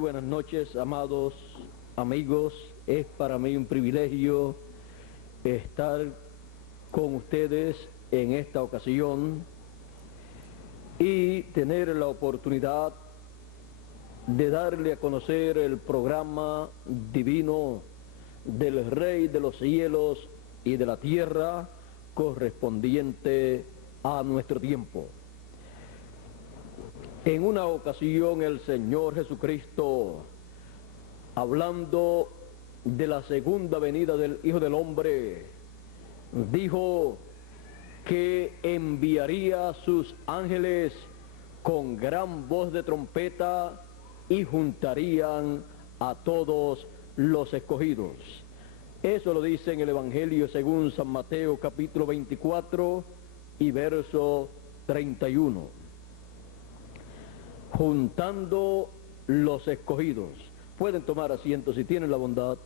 buenas noches, amados amigos. Es para mí un privilegio estar con ustedes en esta ocasión y tener la oportunidad de darle a conocer el programa divino del Rey de los cielos y de la tierra correspondiente a nuestro tiempo. En una ocasión el Señor Jesucristo, hablando de la segunda venida del Hijo del Hombre, dijo que enviaría sus ángeles con gran voz de trompeta y juntarían a todos los escogidos. Eso lo dice en el Evangelio según San Mateo capítulo 24 y verso 31. Juntando los escogidos. Pueden tomar asiento si tienen la bondad.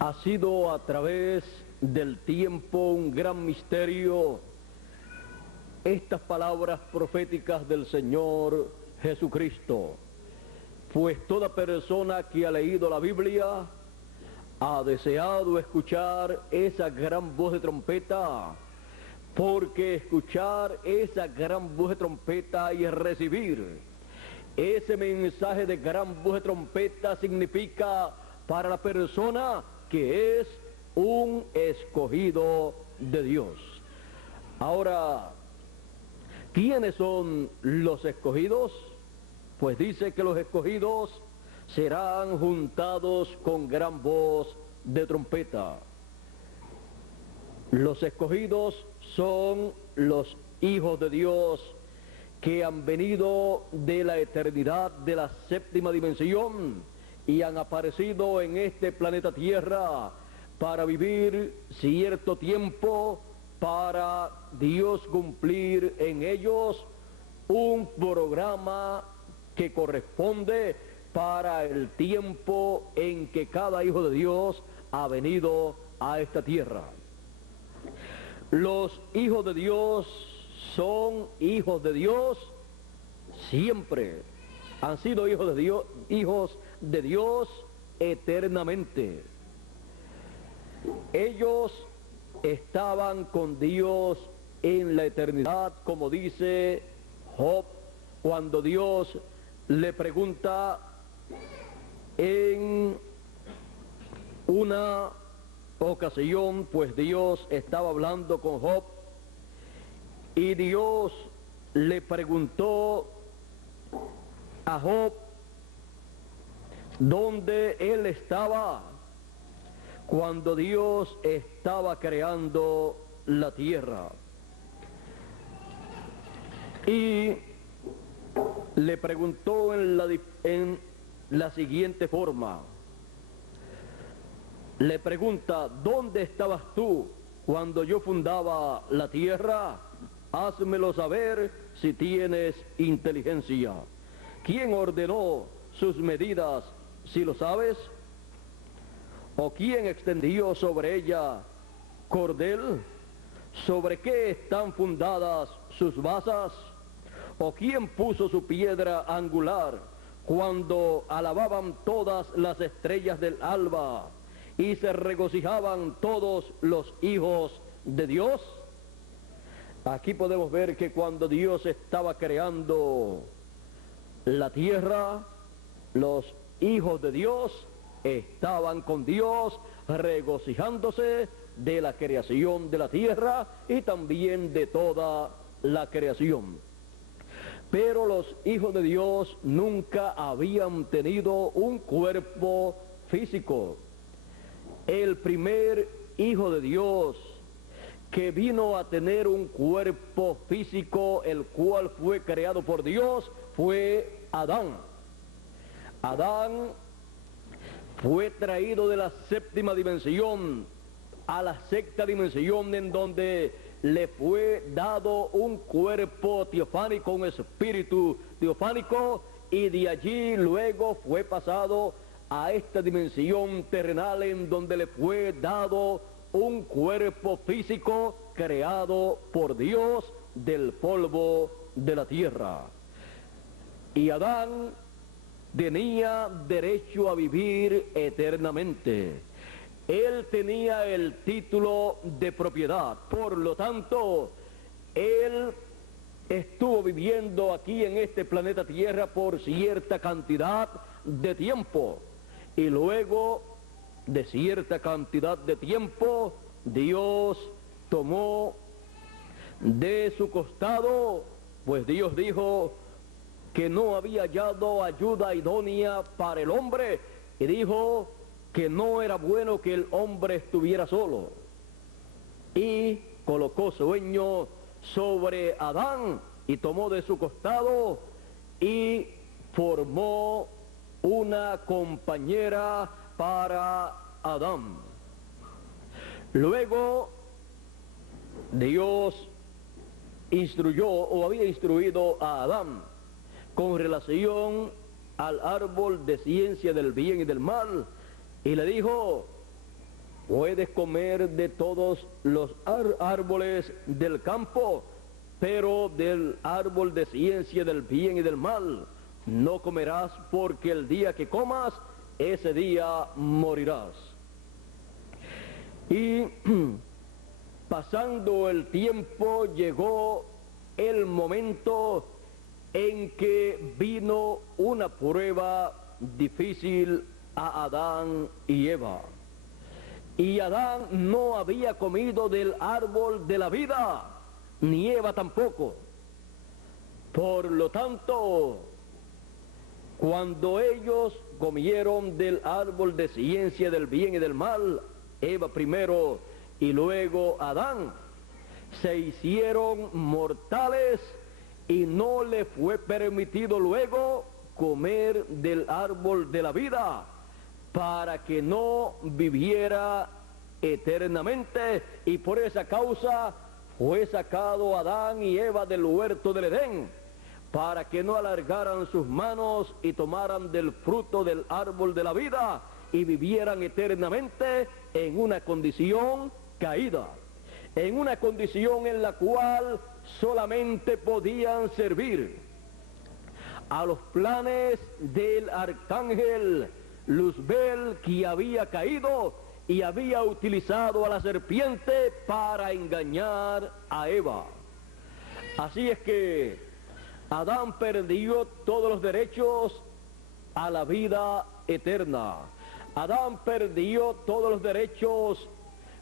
Ha sido a través del tiempo un gran misterio estas palabras proféticas del Señor Jesucristo, pues toda persona que ha leído la Biblia ha deseado escuchar esa gran voz de trompeta, porque escuchar esa gran voz de trompeta y recibir ese mensaje de gran voz de trompeta significa para la persona que es un escogido de Dios. Ahora, ¿quiénes son los escogidos? Pues dice que los escogidos serán juntados con gran voz de trompeta. Los escogidos son los hijos de Dios que han venido de la eternidad de la séptima dimensión y han aparecido en este planeta Tierra para vivir cierto tiempo, para Dios cumplir en ellos un programa que corresponde para el tiempo en que cada hijo de Dios ha venido a esta tierra. Los hijos de Dios son hijos de Dios siempre. Han sido hijos de Dios eternamente. Ellos estaban con Dios en la eternidad, como dice Job, cuando Dios le pregunta en una ocasión, pues Dios estaba hablando con Job y Dios le preguntó a Job dónde él estaba cuando Dios estaba creando la tierra. Y le preguntó en la siguiente forma. Le pregunta, ¿dónde estabas tú cuando yo fundaba la tierra? Házmelo saber si tienes inteligencia. ¿Quién ordenó sus medidas, si lo sabes? ¿O quién extendió sobre ella cordel? ¿Sobre qué están fundadas sus basas? ¿O quién puso su piedra angular cuando alababan todas las estrellas del alba y se regocijaban todos los hijos de Dios? Aquí podemos ver que cuando Dios estaba creando la tierra, los hijos de Dios estaban con Dios regocijándose de la creación de la tierra y también de toda la creación. Pero los hijos de Dios nunca habían tenido un cuerpo físico. El primer hijo de Dios que vino a tener un cuerpo físico, el cual fue creado por Dios, fue Adán. Adán fue traído de la séptima dimensión a la sexta dimensión, en donde le fue dado un cuerpo teofánico, un espíritu teofánico, y de allí luego fue pasado a esta dimensión terrenal, en donde le fue dado un cuerpo físico creado por Dios del polvo de la tierra. Y Adán tenía derecho a vivir eternamente. Él tenía el título de propiedad, por lo tanto, él estuvo viviendo aquí en este planeta Tierra por cierta cantidad de tiempo. Y luego de cierta cantidad de tiempo, Dios tomó de su costado, pues Dios dijo que no había hallado ayuda idónea para el hombre, y dijo que no era bueno que el hombre estuviera solo. Y colocó sueño sobre Adán, y tomó de su costado y formó una compañera para Adán. Luego Dios instruyó o había instruido a Adán con relación al árbol de ciencia del bien y del mal, y le dijo: puedes comer de todos los árboles del campo, pero del árbol de ciencia del bien y del mal no comerás, porque el día que comas, ese día morirás. Y pasando el tiempo, llegó el momento en que vino una prueba difícil a Adán y Eva. Y Adán no había comido del árbol de la vida, ni Eva tampoco. Por lo tanto, cuando ellos comieron del árbol de ciencia del bien y del mal, Eva primero y luego Adán, se hicieron mortales y no le fue permitido luego comer del árbol de la vida, para que no viviera eternamente, y por esa causa fue sacado Adán y Eva del huerto del Edén, para que no alargaran sus manos y tomaran del fruto del árbol de la vida y vivieran eternamente en una condición caída, en una condición en la cual solamente podían servir a los planes del arcángel Luzbel, que había caído y había utilizado a la serpiente para engañar a Eva. Así es que Adán perdió todos los derechos a la vida eterna. Adán perdió todos los derechos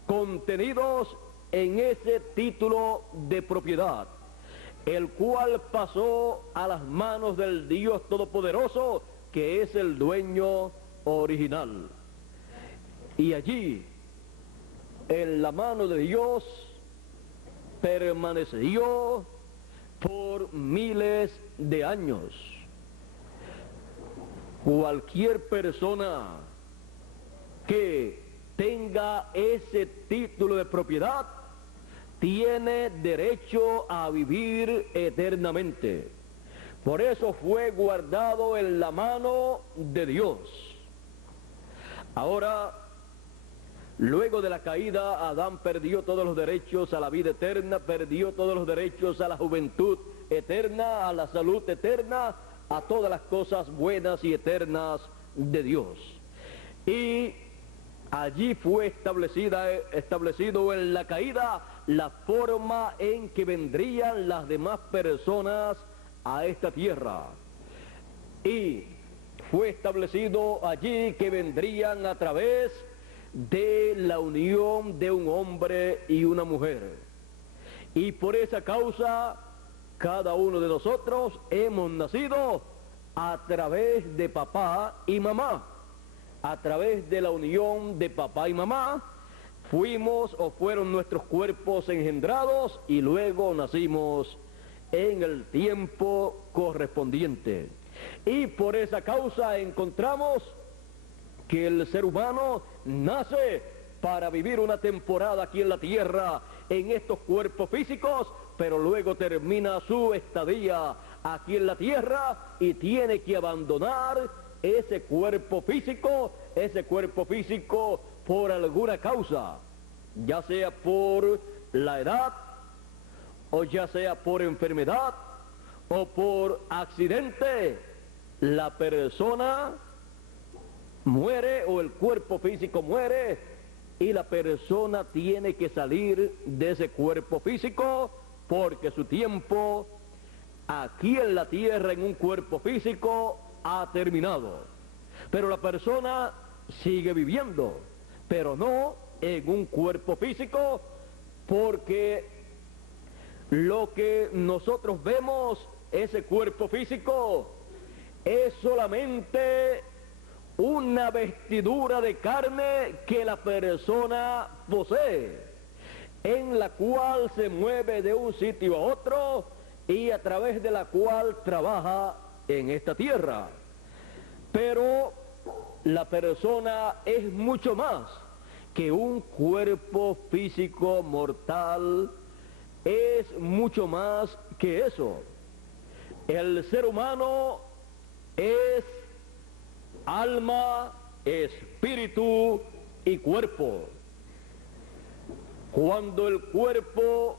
contenidos en ese título de propiedad, el cual pasó a las manos del Dios Todopoderoso, que es el dueño original. Y allí, en la mano de Dios, permaneció por miles de años. Cualquier persona que tenga ese título de propiedad tiene derecho a vivir eternamente. Por eso fue guardado en la mano de Dios. Ahora, luego de la caída, Adán perdió todos los derechos a la vida eterna, perdió todos los derechos a la juventud eterna, a la salud eterna, a todas las cosas buenas y eternas de Dios. Y allí fue establecido en la caída la forma en que vendrían las demás personas a esta tierra. Y fue establecido allí que vendrían a través de la unión de un hombre y una mujer. Y por esa causa, cada uno de nosotros hemos nacido a través de papá y mamá. A través de la unión de papá y mamá, fuimos o fueron nuestros cuerpos engendrados y luego nacimos en el tiempo correspondiente. Y por esa causa encontramos que el ser humano nace para vivir una temporada aquí en la tierra, en estos cuerpos físicos, pero luego termina su estadía aquí en la tierra y tiene que abandonar ese cuerpo físico por alguna causa, ya sea por la edad, o ya sea por enfermedad, o por accidente, la persona muere o el cuerpo físico muere y la persona tiene que salir de ese cuerpo físico porque su tiempo aquí en la tierra en un cuerpo físico ha terminado. Pero la persona sigue viviendo, pero no en un cuerpo físico, porque lo que nosotros vemos, ese cuerpo físico, es solamente una vestidura de carne que la persona posee, en la cual se mueve de un sitio a otro y a través de la cual trabaja en esta tierra. Pero la persona es mucho más que un cuerpo físico mortal, es mucho más que eso. El ser humano es alma, espíritu y cuerpo. Cuando el cuerpo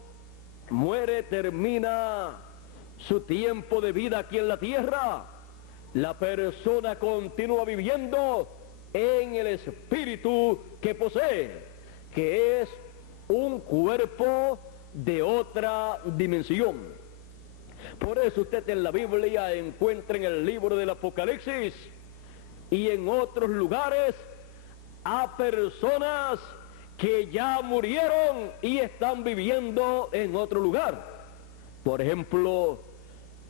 muere, termina su tiempo de vida aquí en la tierra, la persona continúa viviendo en el espíritu que posee, que es un cuerpo de otra dimensión. Por eso usted en la Biblia encuentra en el libro del Apocalipsis y en otros lugares a personas que ya murieron y están viviendo en otro lugar. Por ejemplo,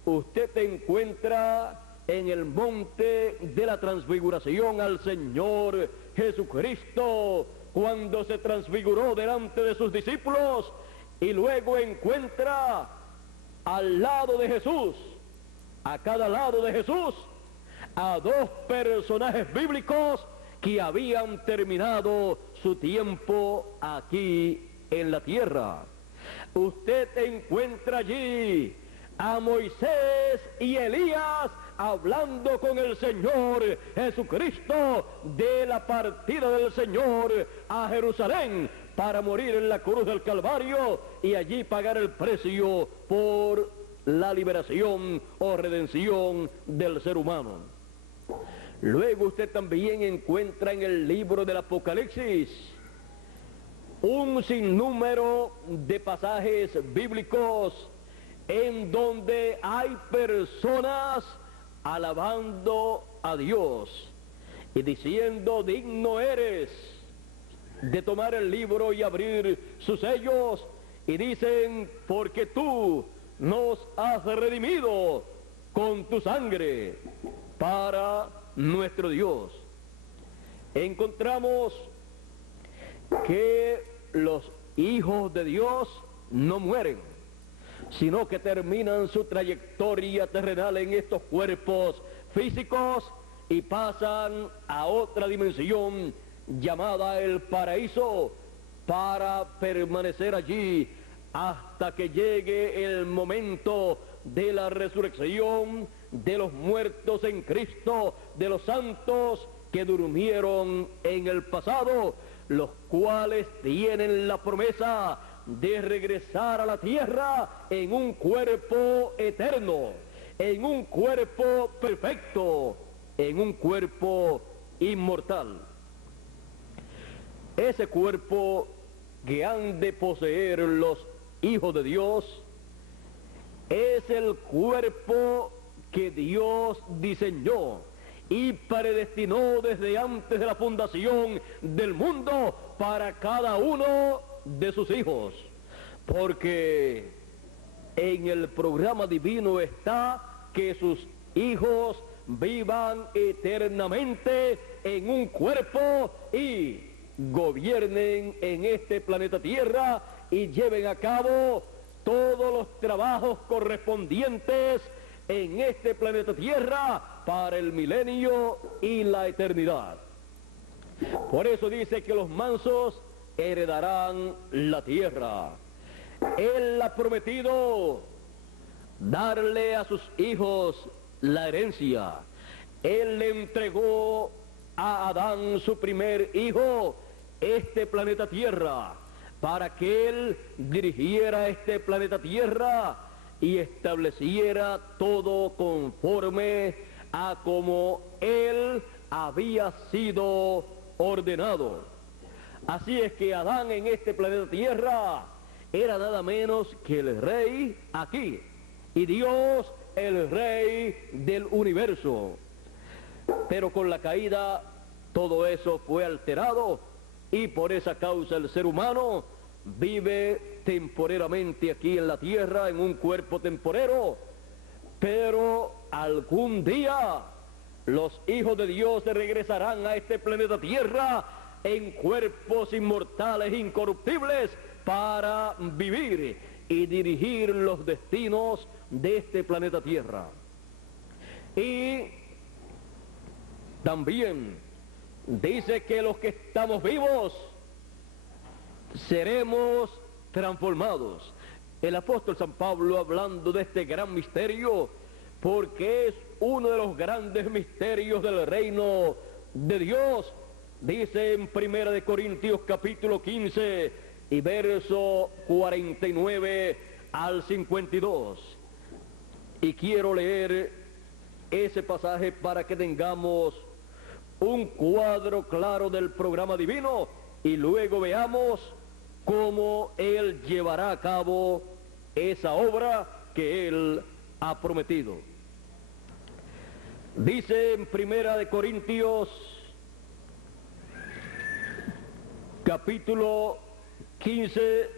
usted encuentra en el monte de la transfiguración al Señor Jesucristo cuando se transfiguró delante de sus discípulos, y luego encuentra al lado de Jesús, a cada lado de Jesús, a dos personajes bíblicos que habían terminado su tiempo aquí en la tierra. Usted encuentra allí a Moisés y Elías hablando con el Señor Jesucristo de la partida del Señor a Jerusalén para morir en la cruz del Calvario y allí pagar el precio por la liberación o redención del ser humano. Luego usted también encuentra en el libro del Apocalipsis un sinnúmero de pasajes bíblicos en donde hay personas alabando a Dios y diciendo: digno eres de tomar el libro y abrir sus sellos, y dicen: porque tú nos has redimido con tu sangre para nuestro Dios. Encontramos que los hijos de Dios no mueren, sino que terminan su trayectoria terrenal en estos cuerpos físicos y pasan a otra dimensión llamada el paraíso para permanecer allí hasta que llegue el momento de la resurrección de los muertos en Cristo, de los santos que durmieron en el pasado, los cuales tienen la promesa de regresar a la tierra en un cuerpo eterno, en un cuerpo perfecto, en un cuerpo inmortal. Ese cuerpo que han de poseer los hijos de Dios es el cuerpo que Dios diseñó y predestinó desde antes de la fundación del mundo para cada uno de sus hijos, porque en el programa divino está que sus hijos vivan eternamente en un cuerpo y gobiernen en este planeta Tierra y lleven a cabo todos los trabajos correspondientes en este planeta Tierra para el milenio y la eternidad. Por eso dice que los mansos heredarán la tierra. Él ha prometido darle a sus hijos la herencia. Él le entregó a Adán, su primer hijo, este planeta Tierra, para que él dirigiera este planeta Tierra y estableciera todo conforme a como él había sido ordenado. Así es que Adán en este planeta Tierra era nada menos que el rey aquí, y Dios el rey del universo. Pero con la caída todo eso fue alterado, y por esa causa el ser humano vive temporeramente aquí en la tierra en un cuerpo temporero, pero algún día los hijos de Dios regresarán a este planeta Tierra en cuerpos inmortales, incorruptibles, para vivir y dirigir los destinos de este planeta Tierra. Y también dice que los que estamos vivos seremos transformados. El apóstol San Pablo, hablando de este gran misterio, porque es uno de los grandes misterios del reino de Dios, dice en 1 Corintios capítulo 15 y verso 49 al 52. Y quiero leer ese pasaje para que tengamos un cuadro claro del programa divino y luego veamos cómo Él llevará a cabo esa obra que Él ha prometido. Dice en 1 Corintios capítulo 15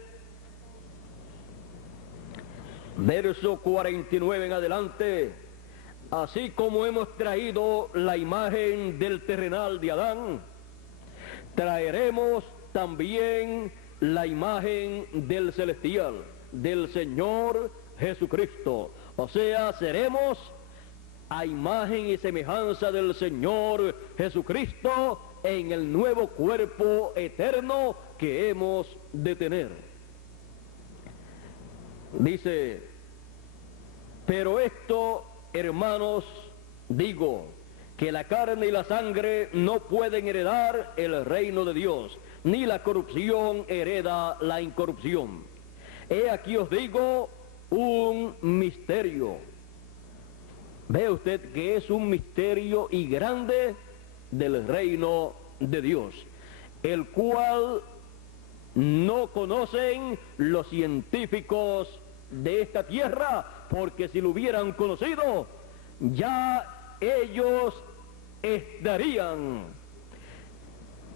verso 49 en adelante: así como hemos traído la imagen del terrenal de Adán, traeremos también la imagen del celestial, del Señor Jesucristo. O sea, seremos a imagen y semejanza del Señor Jesucristo en el nuevo cuerpo eterno que hemos de tener. Dice: pero esto, hermanos, digo, que la carne y la sangre no pueden heredar el reino de Dios, ni la corrupción hereda la incorrupción. He aquí os digo un misterio. Ve usted que es un misterio y grande del reino de Dios, el cual no conocen los científicos de esta tierra, porque si lo hubieran conocido, ya ellos estarían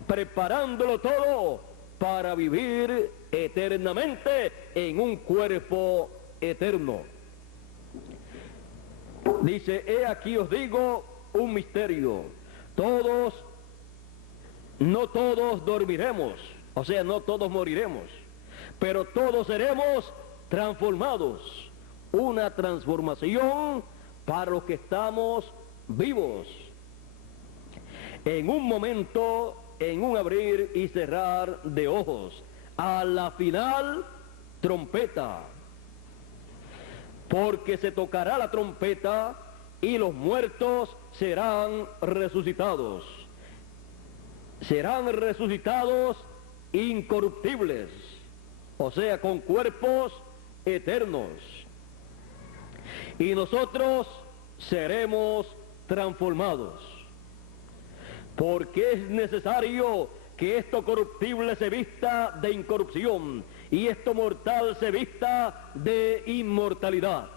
preparándolo todo para vivir eternamente en un cuerpo eterno. Dice: he aquí os digo un misterio. No todos dormiremos, o sea, no todos moriremos, pero todos seremos transformados. Una transformación para los que estamos vivos. En un momento, en un abrir y cerrar de ojos, a la final trompeta, porque se tocará la trompeta y los muertos serán resucitados. Serán resucitados incorruptibles, o sea, con cuerpos eternos. Y nosotros seremos transformados, porque es necesario que esto corruptible se vista de incorrupción y esto mortal se vista de inmortalidad,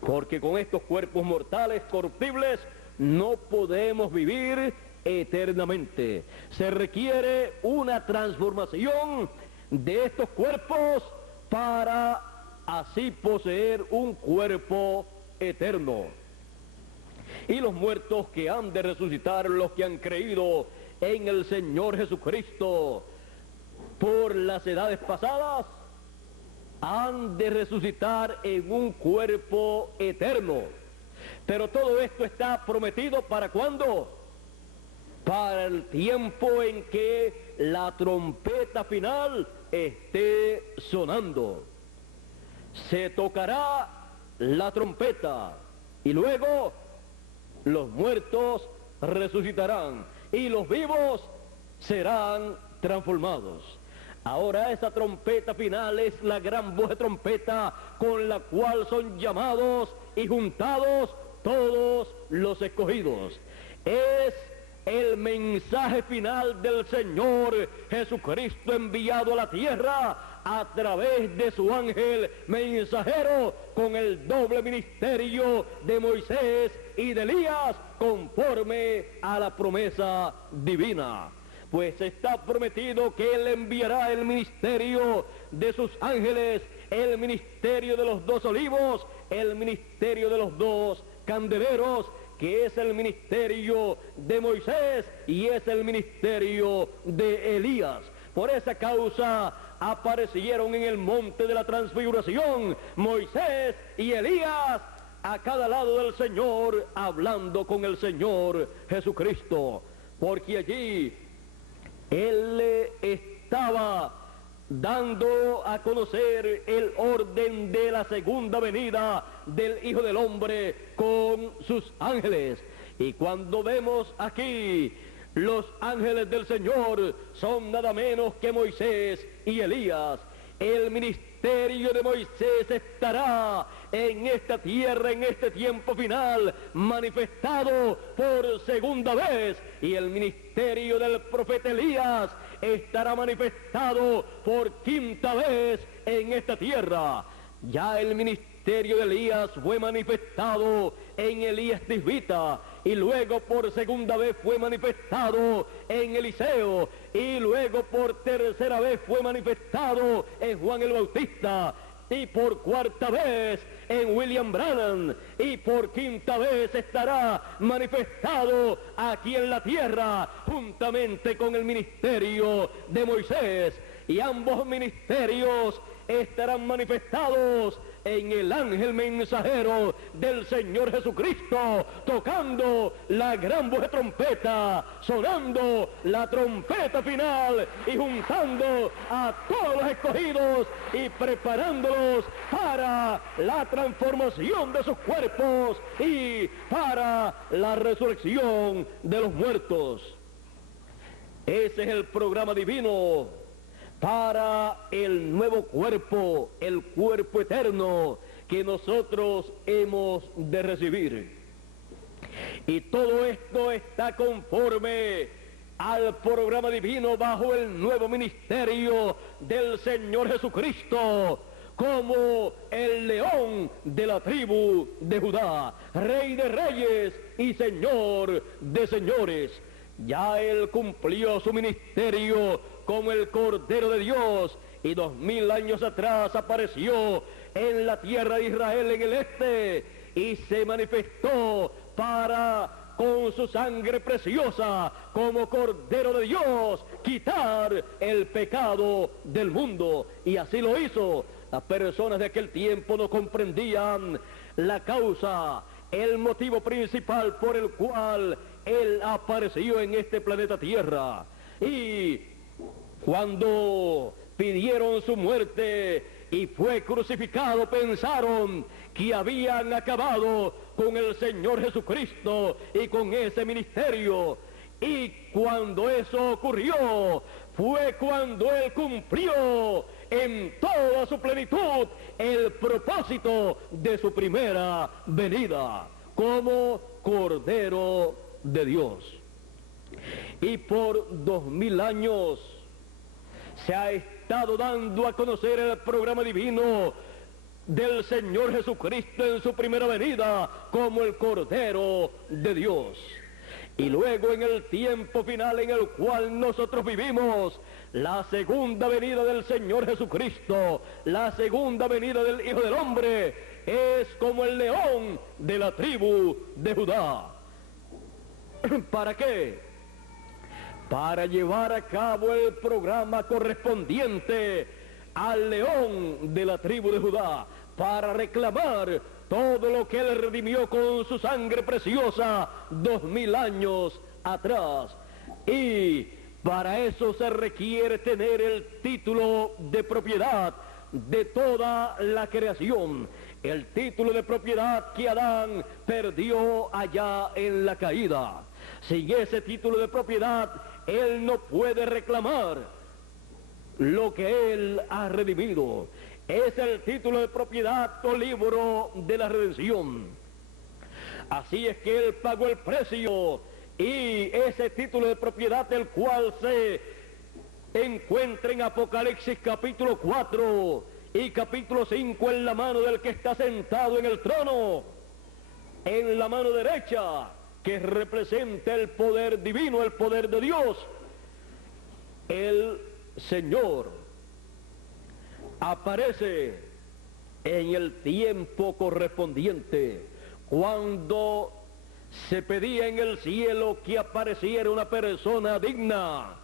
porque con estos cuerpos mortales corruptibles no podemos vivir eternamente. Se requiere una transformación de estos cuerpos para así poseer un cuerpo eterno. Y los muertos que han de resucitar, los que han creído en el Señor Jesucristo por las edades pasadas, han de resucitar en un cuerpo eterno. Pero todo esto está prometido ¿para cuándo? Para el tiempo en que la trompeta final esté sonando. Se tocará la trompeta y luego los muertos resucitarán y los vivos serán transformados. Ahora esa trompeta final es la gran voz de trompeta con la cual son llamados y juntados todos los escogidos. Es el mensaje final del Señor Jesucristo enviado a la tierra a través de su ángel mensajero con el doble ministerio de Moisés y de Elías conforme a la promesa divina. Pues está prometido que Él enviará el ministerio de sus ángeles, el ministerio de los 2 olivos, el ministerio de los 2 candeleros, que es el ministerio de Moisés y es el ministerio de Elías. Por esa causa aparecieron en el monte de la transfiguración Moisés y Elías a cada lado del Señor, hablando con el Señor Jesucristo, porque allí Él le estaba dando a conocer el orden de la segunda venida del Hijo del Hombre con sus ángeles. Y cuando vemos aquí los ángeles del Señor son nada menos que Moisés y Elías. El ministerio de Moisés estará en esta tierra, en este tiempo final, manifestado por segunda vez, y el ministerio del profeta Elías estará manifestado por quinta vez en esta tierra. Ya el ministerio de Elías fue manifestado en Elías Tisbita, y luego por segunda vez fue manifestado en Eliseo, y luego por tercera vez fue manifestado en Juan el Bautista, y por cuarta vez en William Branham, y por quinta vez estará manifestado aquí en la tierra juntamente con el ministerio de Moisés, y ambos ministerios estarán manifestados en el ángel mensajero del Señor Jesucristo, tocando la gran voz de trompeta, sonando la trompeta final y juntando a todos los escogidos y preparándolos para la transformación de sus cuerpos y para la resurrección de los muertos. Ese es el programa divino para el nuevo cuerpo, el cuerpo eterno que nosotros hemos de recibir. Y todo esto está conforme al programa divino bajo el nuevo ministerio del Señor Jesucristo, como el león de la tribu de Judá, Rey de reyes y Señor de señores. Ya Él cumplió su ministerio como el Cordero de Dios, y 2000 años atrás apareció en la tierra de Israel en el este, y se manifestó para, con su sangre preciosa, como Cordero de Dios, quitar el pecado del mundo. Y así lo hizo. Las personas de aquel tiempo no comprendían la causa, el motivo principal por el cual Él apareció en este planeta Tierra. Y cuando pidieron su muerte y fue crucificado, pensaron que habían acabado con el Señor Jesucristo y con ese ministerio. Y cuando eso ocurrió, fue cuando Él cumplió en toda su plenitud el propósito de su primera venida como Cordero de Dios. Y por 2000 años se ha estado dando a conocer el programa divino del Señor Jesucristo en su primera venida como el Cordero de Dios. Y luego en el tiempo final en el cual nosotros vivimos, la segunda venida del Señor Jesucristo, la segunda venida del Hijo del Hombre, es como el león de la tribu de Judá. ¿Para qué? Para llevar a cabo el programa correspondiente al león de la tribu de Judá, para reclamar todo lo que Él redimió con su sangre preciosa 2000 años atrás. Y para eso se requiere tener el título de propiedad de toda la creación, el título de propiedad que Adán perdió allá en la caída. Sin ese título de propiedad, él no puede reclamar lo que Él ha redimido. Es el título de propiedad o libro de la redención. Así es que Él pagó el precio, y ese título de propiedad, el cual se encuentra en Apocalipsis capítulo 4 y capítulo 5, en la mano del que está sentado en el trono, en la mano derecha, que representa el poder divino, el poder de Dios. El Señor aparece en el tiempo correspondiente, cuando se pedía en el cielo que apareciera una persona digna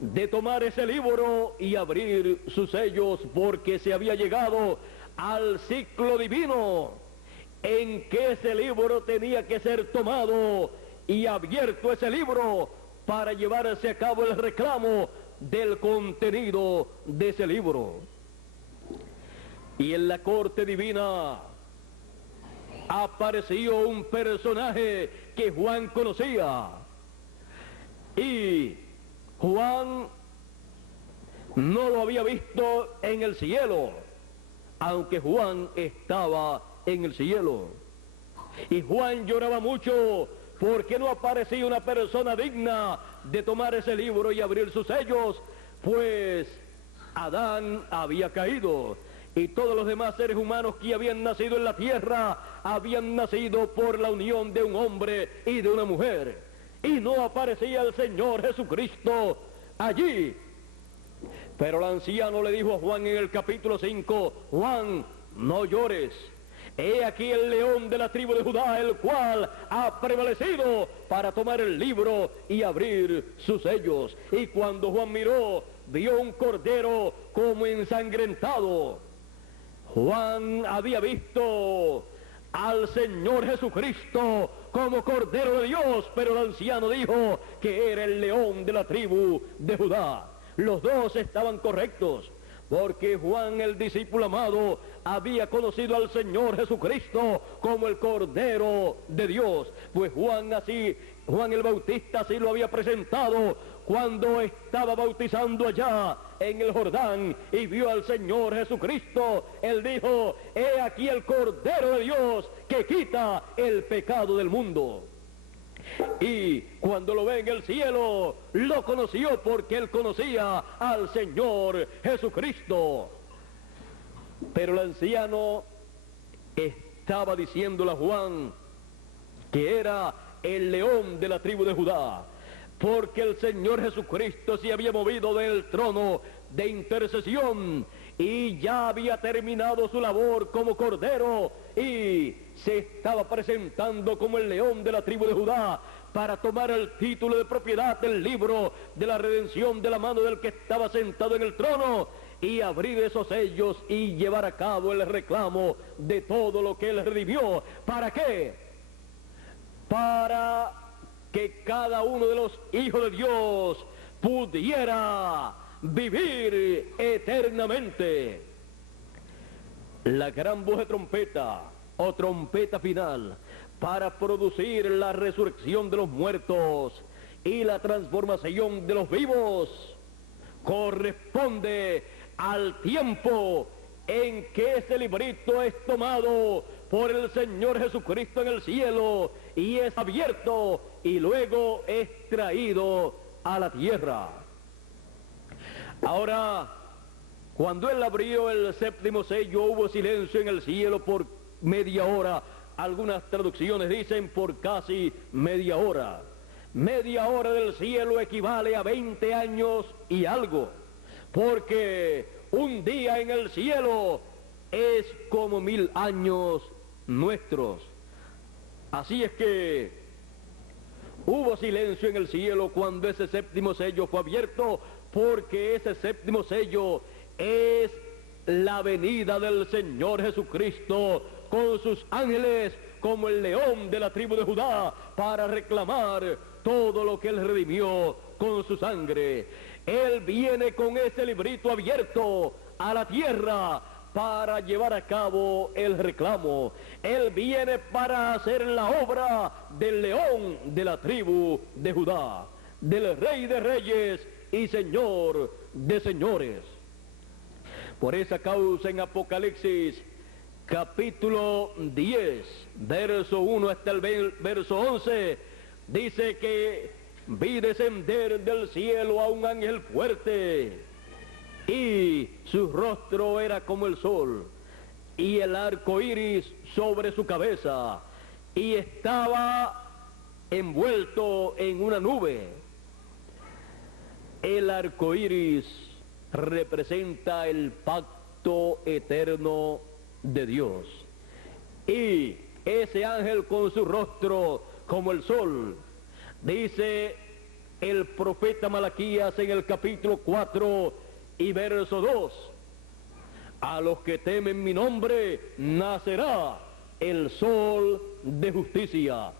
de tomar ese libro y abrir sus sellos, porque se había llegado al ciclo divino en que ese libro tenía que ser tomado y abierto, ese libro, para llevarse a cabo el reclamo del contenido de ese libro. Y en la corte divina apareció un personaje que Juan conocía, y Juan no lo había visto en el cielo, aunque Juan estaba en el cielo. Y Juan lloraba mucho porque no aparecía una persona digna de tomar ese libro y abrir sus sellos, pues Adán había caído, y todos los demás seres humanos que habían nacido en la tierra habían nacido por la unión de un hombre y de una mujer, y no aparecía el Señor Jesucristo allí. Pero el anciano le dijo a Juan en el capítulo 5, Juan, no llores. He aquí el león de la tribu de Judá, el cual ha prevalecido para tomar el libro y abrir sus sellos. Y cuando Juan miró, vio un cordero como ensangrentado. Juan había visto al Señor Jesucristo como Cordero de Dios, pero el anciano dijo que era el león de la tribu de Judá. Los dos estaban correctos, porque Juan, el discípulo amado, había conocido al Señor Jesucristo como el Cordero de Dios, pues Juan el Bautista así lo había presentado cuando estaba bautizando allá en el Jordán y vio al Señor Jesucristo. Él dijo, he aquí el Cordero de Dios que quita el pecado del mundo. Y cuando lo ve en el cielo, lo conoció, porque él conocía al Señor Jesucristo. Pero el anciano estaba diciéndole a Juan que era el león de la tribu de Judá, porque el Señor Jesucristo se había movido del trono de intercesión y ya había terminado su labor como Cordero, y se estaba presentando como el león de la tribu de Judá para tomar el título de propiedad del libro de la redención de la mano del que estaba sentado en el trono, y abrir esos sellos y llevar a cabo el reclamo de todo lo que él redimió. ¿Para qué? Para que cada uno de los hijos de Dios pudiera vivir eternamente. La gran voz de trompeta o trompeta final para producir la resurrección de los muertos y la transformación de los vivos corresponde al tiempo en que ese librito es tomado por el Señor Jesucristo en el cielo y es abierto y luego es traído a la tierra. Ahora, cuando él abrió el séptimo sello, hubo silencio en el cielo por media hora. Algunas traducciones dicen por casi media hora. Media hora del cielo equivale a 20 años y algo, porque un día en el cielo es como 1000 años nuestros. Así es que hubo silencio en el cielo cuando ese séptimo sello fue abierto, porque ese séptimo sello es la venida del Señor Jesucristo con sus ángeles como el león de la tribu de Judá para reclamar todo lo que él redimió con su sangre. Él viene con ese librito abierto a la tierra para llevar a cabo el reclamo. Él viene para hacer la obra del león de la tribu de Judá, del Rey de Reyes y Señor de señores. Por esa causa en Apocalipsis capítulo 10, verso 1 hasta el verso 11, dice que vi descender del cielo a un ángel fuerte, y su rostro era como el sol, y el arco iris sobre su cabeza, y estaba envuelto en una nube. El arco iris representa el pacto eterno de Dios. Y ese ángel con su rostro como el sol, dice el profeta Malaquías en el capítulo 4 y verso 2, a los que temen mi nombre nacerá el sol de justicia.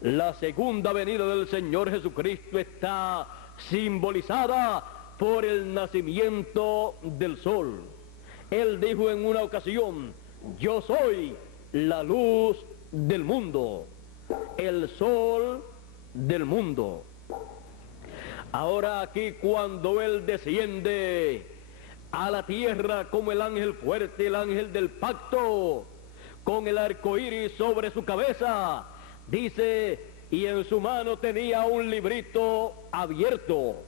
La segunda venida del Señor Jesucristo está simbolizada por el nacimiento del sol. Él dijo en una ocasión: yo soy la luz del mundo, el sol del mundo. Ahora aquí, cuando Él desciende a la tierra como el ángel fuerte, el ángel del pacto, con el arco iris sobre su cabeza, dice, y en su mano tenía un librito abierto.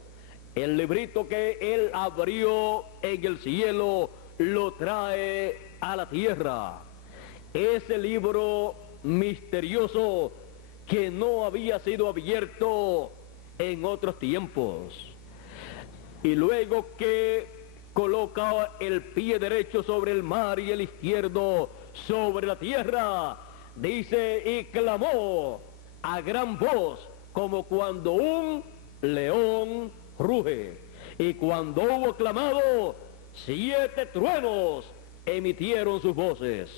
El librito que Él abrió en el cielo lo trae a la tierra. Ese libro misterioso que no había sido abierto en otros tiempos. Y luego que coloca el pie derecho sobre el mar y el izquierdo sobre la tierra, dice, y clamó a gran voz como cuando un león ruge. Y cuando hubo clamado, 7 truenos emitieron sus voces.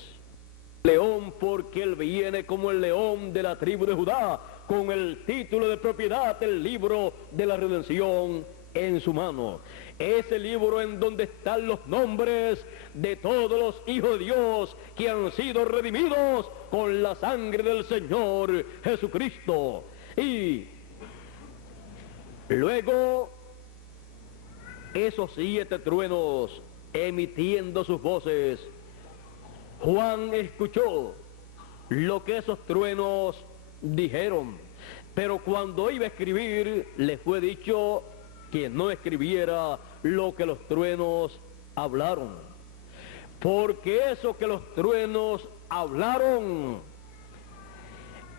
León, porque él viene como el león de la tribu de Judá, con el título de propiedad del libro de la redención en su mano. Ese libro en donde están los nombres de todos los hijos de Dios que han sido redimidos con la sangre del Señor Jesucristo. Y luego esos 7 truenos emitiendo sus voces, Juan escuchó lo que esos truenos dijeron, pero cuando iba a escribir le fue dicho que no escribiera lo que los truenos hablaron, porque eso que los truenos hablaron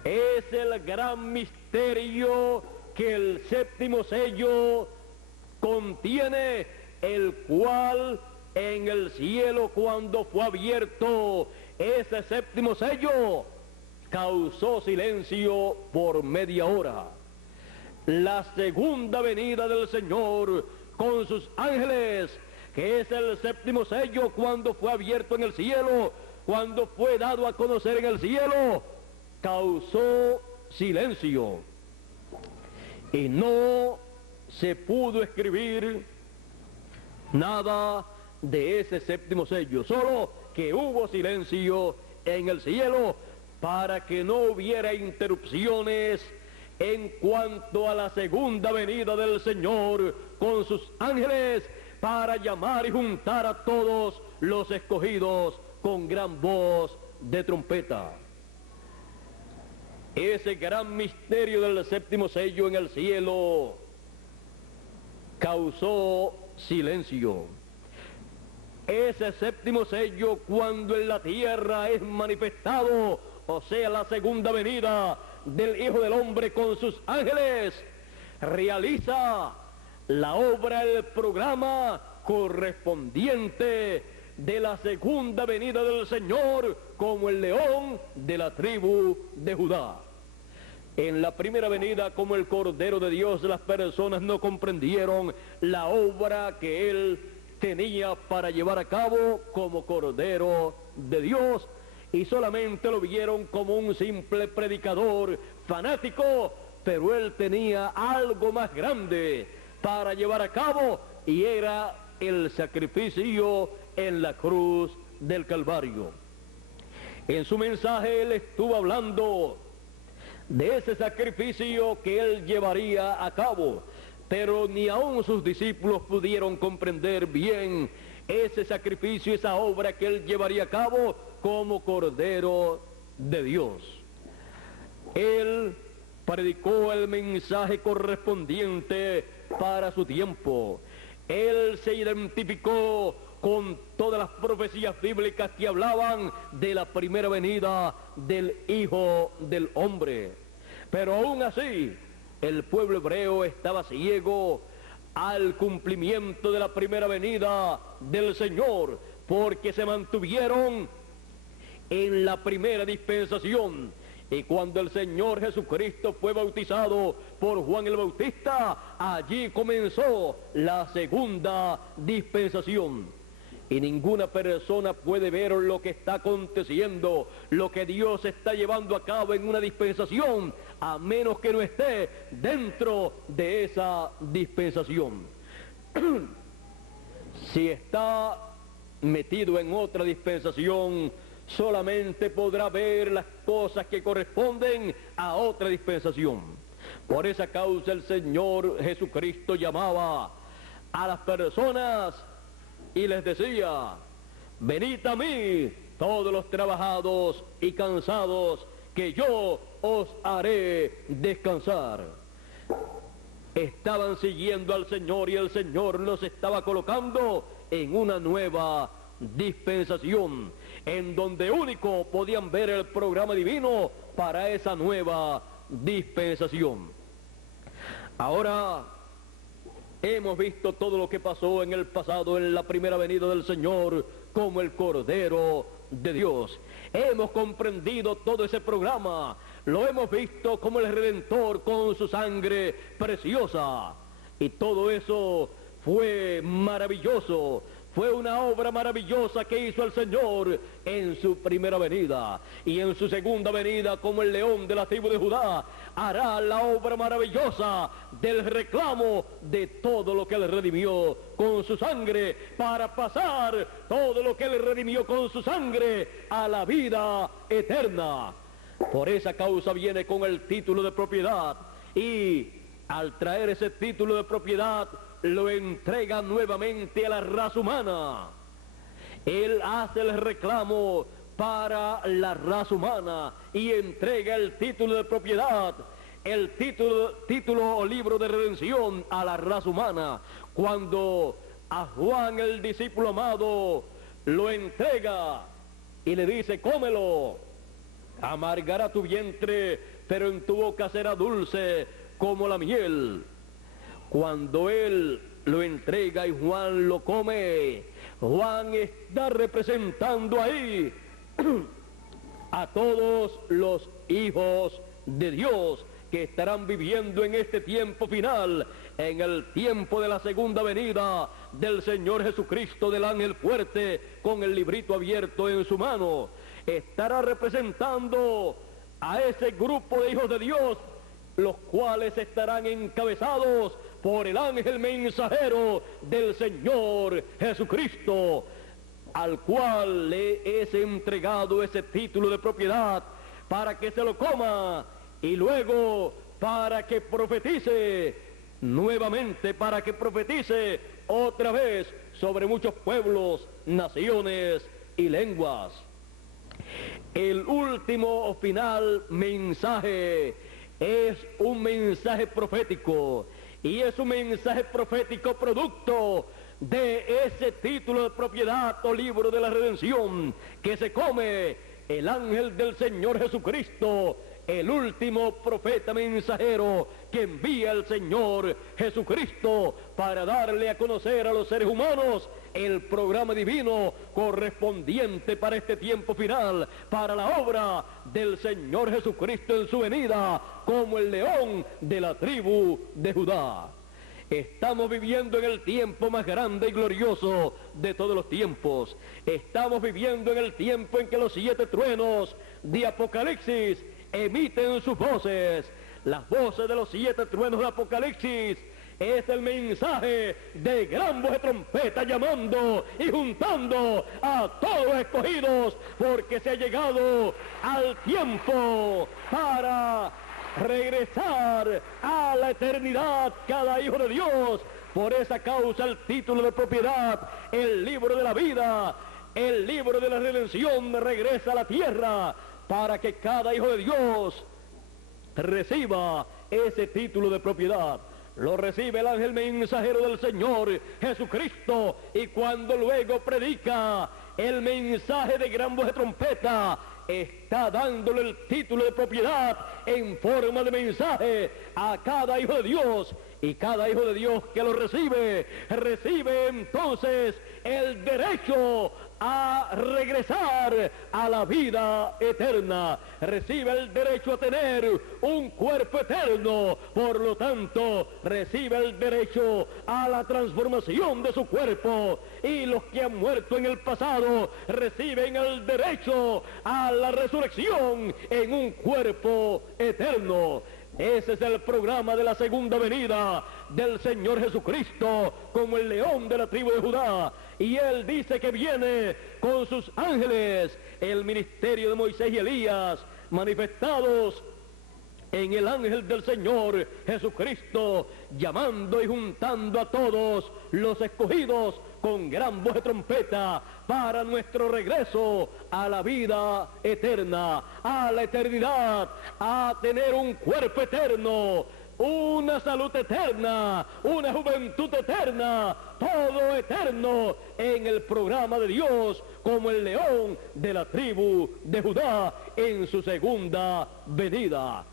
es el gran misterio que el 7º sello contiene, el cual en el cielo, cuando fue abierto ese 7º sello, causó silencio por media hora. La segunda venida del Señor con sus ángeles, que es el 7º sello, cuando fue abierto en el cielo, cuando fue dado a conocer en el cielo, causó silencio. Y no se pudo escribir nada de ese 7º sello, solo que hubo silencio en el cielo para que no hubiera interrupciones en cuanto a la segunda venida del Señor con sus ángeles, para llamar y juntar a todos los escogidos con gran voz de trompeta. Ese gran misterio del 7º sello en el cielo causó silencio. Ese 7º sello, cuando en la tierra es manifestado, o sea, la segunda venida del Hijo del Hombre con sus ángeles, realiza la obra, el programa correspondiente de la segunda venida del Señor como el león de la tribu de Judá. En la primera venida como el Cordero de Dios, las personas no comprendieron la obra que Él tenía para llevar a cabo como Cordero de Dios, y solamente lo vieron como un simple predicador fanático, pero Él tenía algo más grande para llevar a cabo, y era el sacrificio en la cruz del Calvario. En su mensaje Él estuvo hablando de ese sacrificio que Él llevaría a cabo, pero ni aun sus discípulos pudieron comprender bien ese sacrificio, esa obra que él llevaría a cabo como Cordero de Dios. Él predicó el mensaje correspondiente para su tiempo. Él se identificó con todas las profecías bíblicas que hablaban de la primera venida del Hijo del Hombre. Pero aún así, el pueblo hebreo estaba ciego al cumplimiento de la primera venida del Señor, porque se mantuvieron en la primera dispensación. Y cuando el Señor Jesucristo fue bautizado por Juan el Bautista, allí comenzó la segunda dispensación. Y ninguna persona puede ver lo que está aconteciendo, lo que Dios está llevando a cabo en una dispensación, a menos que no esté dentro de esa dispensación. Si está metido en otra dispensación, solamente podrá ver las cosas que corresponden a otra dispensación. Por esa causa el Señor Jesucristo llamaba a las personas y les decía: venid a mí todos los trabajados y cansados, que yo os haré descansar. Estaban siguiendo al Señor y el Señor los estaba colocando en una nueva dispensación, en donde único podían ver el programa divino para esa nueva dispensación. Ahora hemos visto todo lo que pasó en el pasado, en la primera venida del Señor, como el Cordero de Dios. Hemos comprendido todo ese programa, lo hemos visto como el Redentor con su sangre preciosa. Y todo eso fue maravilloso. Fue una obra maravillosa que hizo el Señor en su primera venida. Y en su segunda venida, como el león de la tribu de Judá, hará la obra maravillosa del reclamo de todo lo que él redimió con su sangre, para pasar todo lo que él redimió con su sangre a la vida eterna. Por esa causa viene con el título de propiedad, y al traer ese título de propiedad, lo entrega nuevamente a la raza humana. Él hace el reclamo para la raza humana y entrega el título de propiedad, el título o libro de redención a la raza humana. Cuando a Juan, el discípulo amado, lo entrega y le dice: cómelo, amargará tu vientre, pero en tu boca será dulce como la miel. Cuando él lo entrega y Juan lo come, Juan está representando ahí a todos los hijos de Dios que estarán viviendo en este tiempo final, en el tiempo de la segunda venida del Señor Jesucristo, del ángel fuerte con el librito abierto en su mano. Estará representando a ese grupo de hijos de Dios, los cuales estarán encabezados por el ángel mensajero del Señor Jesucristo, al cual le es entregado ese título de propiedad para que se lo coma, y luego para que profetice nuevamente, para que profetice otra vez sobre muchos pueblos, naciones y lenguas. El último o final mensaje es un mensaje profético, y es un mensaje profético producto de ese título de propiedad o libro de la redención que se come el ángel del Señor Jesucristo, el último profeta mensajero que envía el Señor Jesucristo para darle a conocer a los seres humanos el programa divino correspondiente para este tiempo final, para la obra del Señor Jesucristo en su venida como el león de la tribu de Judá. Estamos viviendo en el tiempo más grande y glorioso de todos los tiempos. Estamos viviendo en el tiempo en que los 7 truenos de Apocalipsis emiten sus voces. Las voces de los 7 truenos de Apocalipsis es el mensaje de gran voz de trompeta, llamando y juntando a todos los escogidos, porque se ha llegado al tiempo para regresar a la eternidad cada hijo de Dios. Por esa causa el título de propiedad, el libro de la vida, el libro de la redención regresa a la tierra para que cada hijo de Dios reciba ese título de propiedad. Lo recibe el ángel mensajero del Señor Jesucristo, y cuando luego predica el mensaje de gran voz de trompeta, está dándole el título de propiedad en forma de mensaje a cada hijo de Dios, y cada hijo de Dios que lo recibe entonces el derecho a regresar a la vida eterna, recibe el derecho a tener un cuerpo eterno, por lo tanto recibe el derecho a la transformación de su cuerpo, y los que han muerto en el pasado reciben el derecho a la resurrección en un cuerpo eterno. Ese es el programa de la segunda venida del Señor Jesucristo como el león de la tribu de Judá. Y Él dice que viene con sus ángeles, el ministerio de Moisés y Elías, manifestados en el ángel del Señor Jesucristo, llamando y juntando a todos los escogidos con gran voz de trompeta para nuestro regreso a la vida eterna, a la eternidad, a tener un cuerpo eterno, una salud eterna, una juventud eterna, todo eterno en el programa de Dios como el león de la tribu de Judá en su segunda venida.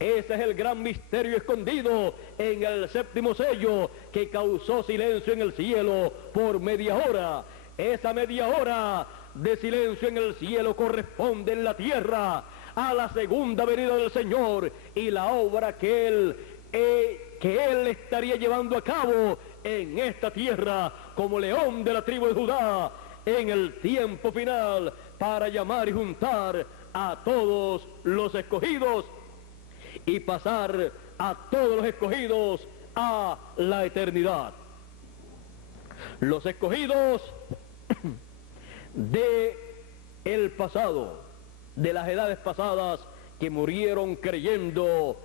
Ese es el gran misterio escondido en el séptimo sello, que causó silencio en el cielo por media hora. Esa media hora de silencio en el cielo corresponde en la tierra a la segunda venida del Señor y la obra que Él estaría llevando a cabo en esta tierra como león de la tribu de Judá en el tiempo final, para llamar y juntar a todos los escogidos y pasar a todos los escogidos a la eternidad. Los escogidos de el pasado, de las edades pasadas, que murieron creyendo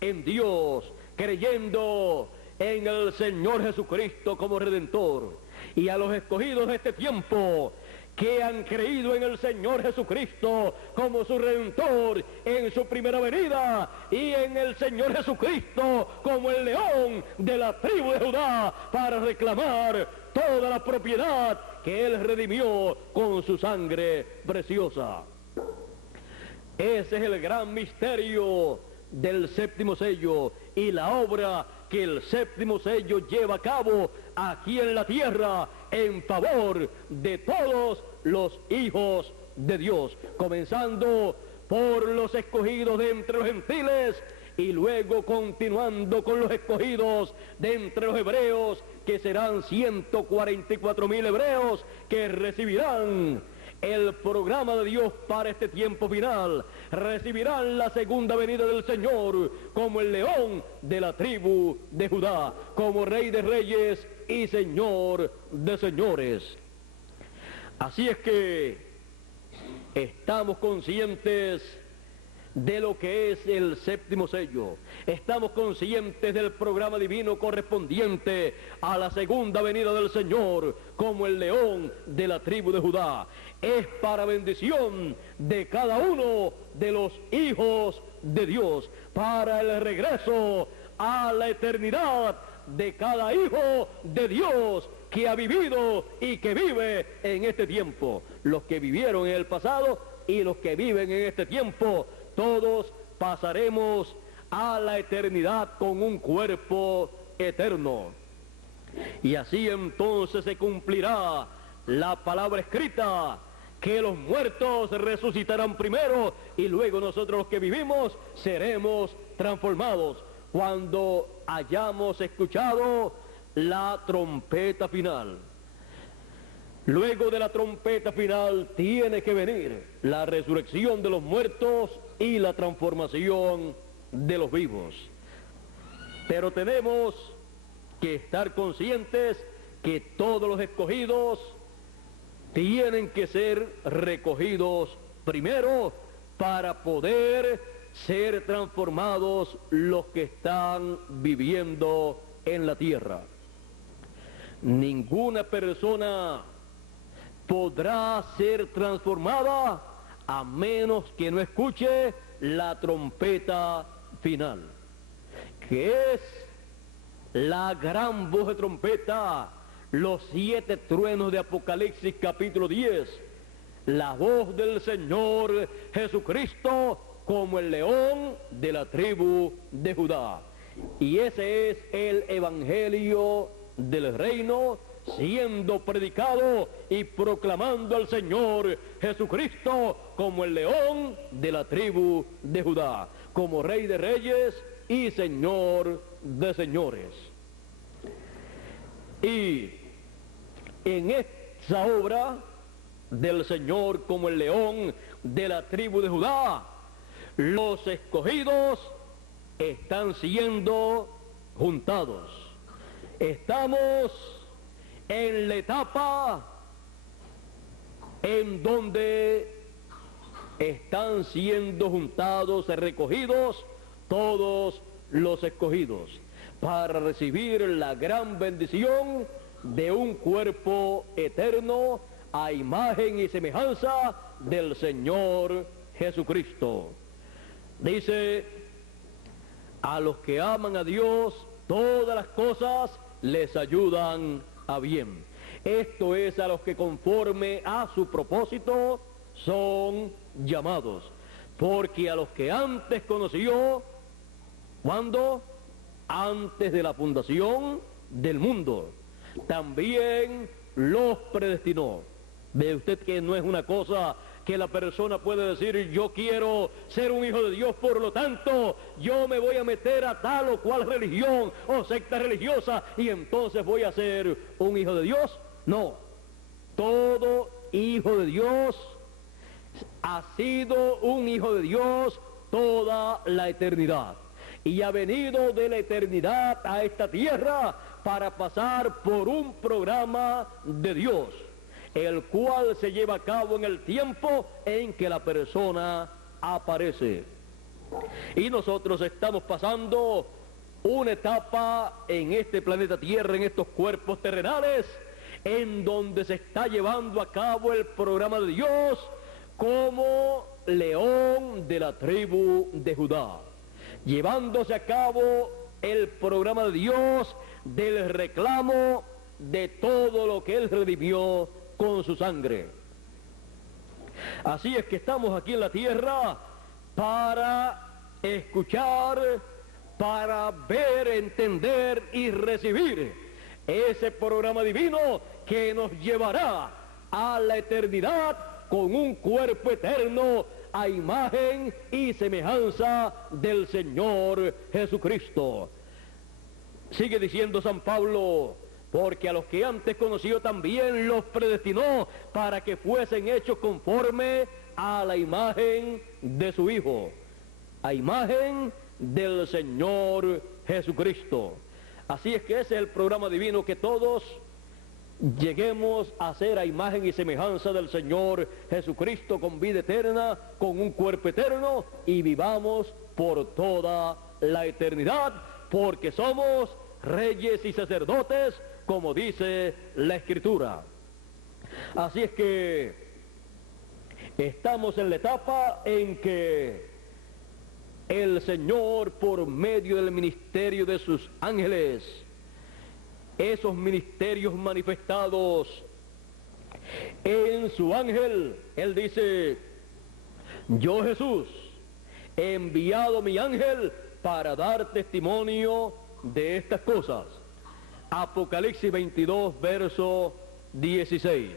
en Dios, creyendo en el Señor Jesucristo como Redentor, y a los escogidos de este tiempo, que han creído en el Señor Jesucristo como su Redentor en su primera venida, y en el Señor Jesucristo como el león de la tribu de Judá, para reclamar toda la propiedad que Él redimió con su sangre preciosa. Ese es el gran misterio del séptimo sello y la obra que el séptimo sello lleva a cabo aquí en la tierra en favor de todos los hijos de Dios, comenzando por los escogidos de entre los gentiles y luego continuando con los escogidos de entre los hebreos, que serán 144,000 hebreos que recibirán el programa de Dios para este tiempo final, recibirán la segunda venida del Señor como el león de la tribu de Judá, como Rey de reyes y Señor de señores. Así es que estamos conscientes de lo que es el séptimo sello, estamos conscientes del programa divino correspondiente a la segunda venida del Señor como el león de la tribu de Judá. Es para bendición de cada uno de los hijos de Dios, para el regreso a la eternidad de cada hijo de Dios que ha vivido y que vive en este tiempo. Los que vivieron en el pasado y los que viven en este tiempo, todos pasaremos a la eternidad con un cuerpo eterno. Y así entonces se cumplirá la palabra escrita, que los muertos resucitarán primero y luego nosotros los que vivimos seremos transformados cuando hayamos escuchado la trompeta final. Luego de la trompeta final tiene que venir la resurrección de los muertos y la transformación de los vivos. Pero tenemos que estar conscientes que todos los escogidos tienen que ser recogidos primero para poder ser transformados los que están viviendo en la tierra. Ninguna persona podrá ser transformada a menos que no escuche la trompeta final, que es la gran voz de trompeta, los 7 truenos de Apocalipsis capítulo 10, la voz del Señor Jesucristo como el león de la tribu de Judá. Y ese es el evangelio del reino siendo predicado y proclamando al Señor Jesucristo como el león de la tribu de Judá, como Rey de Reyes y Señor de Señores. Y en esta obra del Señor como el león de la tribu de Judá, los escogidos están siendo juntados. Estamos en la etapa en donde están siendo juntados, recogidos todos los escogidos para recibir la gran bendición de un cuerpo eterno a imagen y semejanza del Señor Jesucristo. Dice, a los que aman a Dios, todas las cosas les ayudan a bien. Esto es a los que conforme a su propósito son llamados. Porque a los que antes conoció, ¿cuándo? Antes de la fundación del mundo, también los predestinó. Ve usted que no es una cosa que la persona puede decir, yo quiero ser un hijo de Dios, por lo tanto, yo me voy a meter a tal o cual religión o secta religiosa y entonces voy a ser un hijo de Dios. No, todo hijo de Dios ha sido un hijo de Dios toda la eternidad y ha venido de la eternidad a esta tierra para pasar por un programa de Dios, el cual se lleva a cabo en el tiempo en que la persona aparece. Y nosotros estamos pasando una etapa en este planeta Tierra, en estos cuerpos terrenales, en donde se está llevando a cabo el programa de Dios como león de la tribu de Judá, llevándose a cabo el programa de Dios del reclamo de todo lo que Él redimió con su sangre. Así es que estamos aquí en la tierra para escuchar, para ver, entender y recibir ese programa divino que nos llevará a la eternidad con un cuerpo eterno a imagen y semejanza del Señor Jesucristo. Sigue diciendo San Pablo, porque a los que antes conoció también los predestinó para que fuesen hechos conforme a la imagen de su Hijo, a imagen del Señor Jesucristo. Así es que ese es el programa divino, que todos lleguemos a ser a imagen y semejanza del Señor Jesucristo con vida eterna, con un cuerpo eterno y vivamos por toda la eternidad, porque somos reyes y sacerdotes, como dice la Escritura. Así es que estamos en la etapa en que el Señor, por medio del ministerio de sus ángeles, esos ministerios manifestados en su ángel, Él dice, yo Jesús he enviado mi ángel para dar testimonio de estas cosas. Apocalipsis 22, verso 16.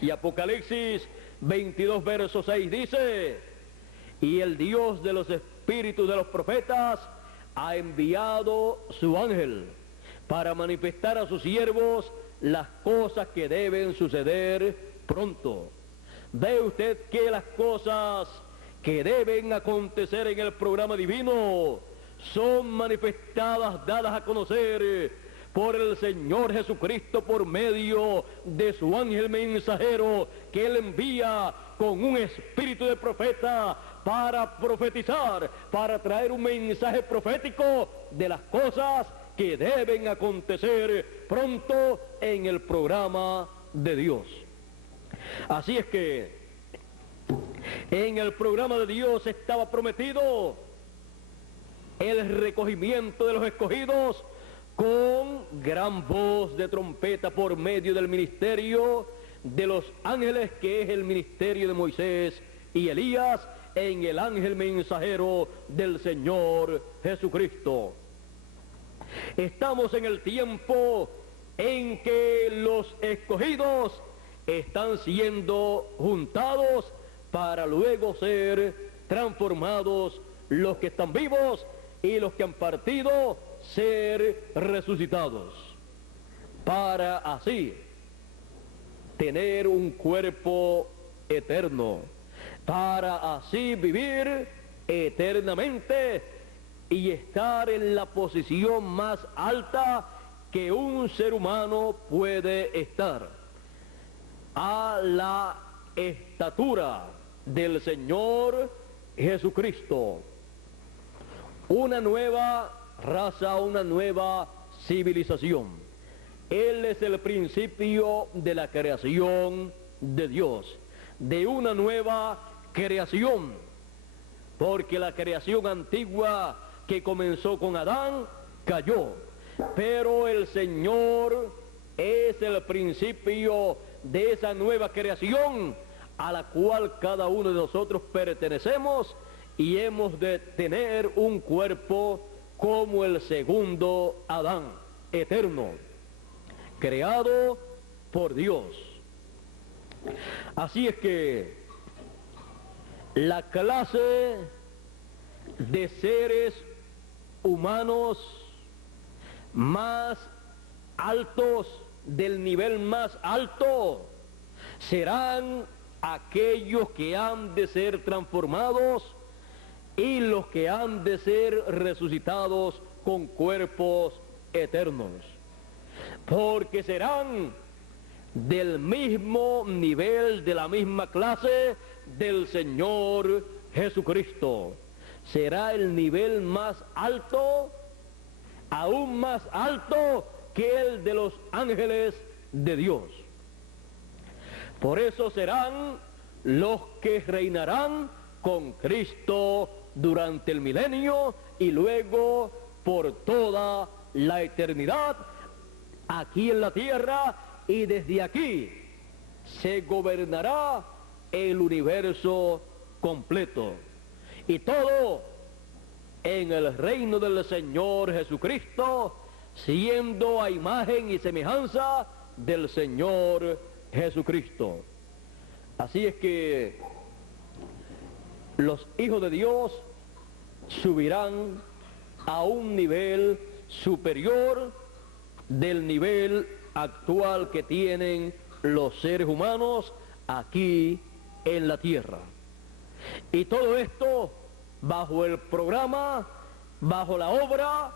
Y Apocalipsis 22, verso 6 dice, y el Dios de los espíritus de los profetas ha enviado su ángel para manifestar a sus siervos las cosas que deben suceder pronto. Ve usted que las cosas que deben acontecer en el programa divino son manifestadas, dadas a conocer por el Señor Jesucristo por medio de su ángel mensajero que Él envía con un espíritu de profeta para profetizar, para traer un mensaje profético de las cosas que deben acontecer pronto en el programa de Dios. Así es que en el programa de Dios estaba prometido el recogimiento de los escogidos con gran voz de trompeta por medio del ministerio de los ángeles, que es el ministerio de Moisés y Elías, en el ángel mensajero del Señor Jesucristo. Estamos en el tiempo en que los escogidos están siendo juntados para luego ser transformados los que están vivos y los que han partido ser resucitados, para así tener un cuerpo eterno, para así vivir eternamente y estar en la posición más alta que un ser humano puede estar, a la estatura del Señor Jesucristo. Una nueva raza, una nueva civilización. Él es el principio de la creación de Dios, de una nueva creación, porque la creación antigua que comenzó con Adán cayó, pero el Señor es el principio de esa nueva creación a la cual cada uno de nosotros pertenecemos, y hemos de tener un cuerpo como el segundo Adán, eterno, creado por Dios. Así es que la clase de seres humanos más altos, del nivel más alto, serán aquellos que han de ser transformados y los que han de ser resucitados con cuerpos eternos, porque serán del mismo nivel, de la misma clase del Señor Jesucristo. Será el nivel más alto, aún más alto que el de los ángeles de Dios. Por eso serán los que reinarán con Cristo durante el milenio y luego por toda la eternidad aquí en la tierra, y desde aquí se gobernará el universo completo, y todo en el reino del Señor Jesucristo, siendo a imagen y semejanza del Señor Jesucristo. Así es que los hijos de Dios subirán a un nivel superior del nivel actual que tienen los seres humanos aquí en la tierra. Y todo esto bajo el programa, bajo la obra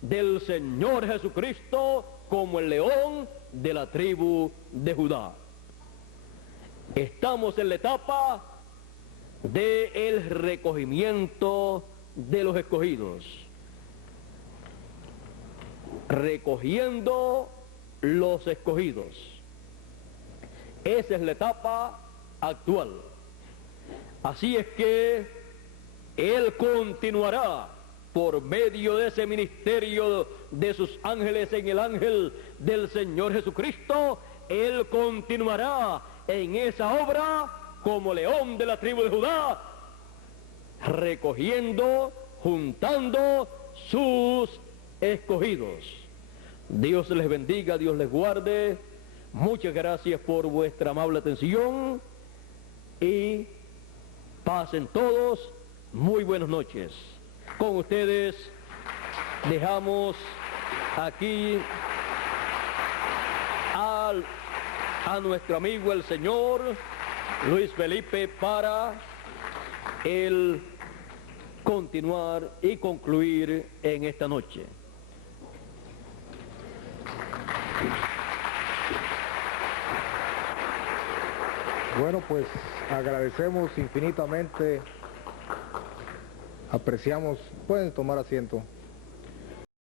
del Señor Jesucristo como el león de la tribu de Judá. Estamos en la etapa del recogimiento de los escogidos, recogiendo los escogidos. Esa es la etapa actual. Así es que Él continuará por medio de ese ministerio de sus ángeles en el ángel del Señor Jesucristo. Él continuará en esa obra como león de la tribu de Judá, recogiendo, juntando sus escogidos. Dios les bendiga, Dios les guarde. Muchas gracias por vuestra amable atención y pasen todos muy buenas noches. Con ustedes dejamos aquí a nuestro amigo el señor Luis Felipe para el continuar y concluir en esta noche. Bueno, pues agradecemos infinitamente Apreciamos, pueden tomar asiento.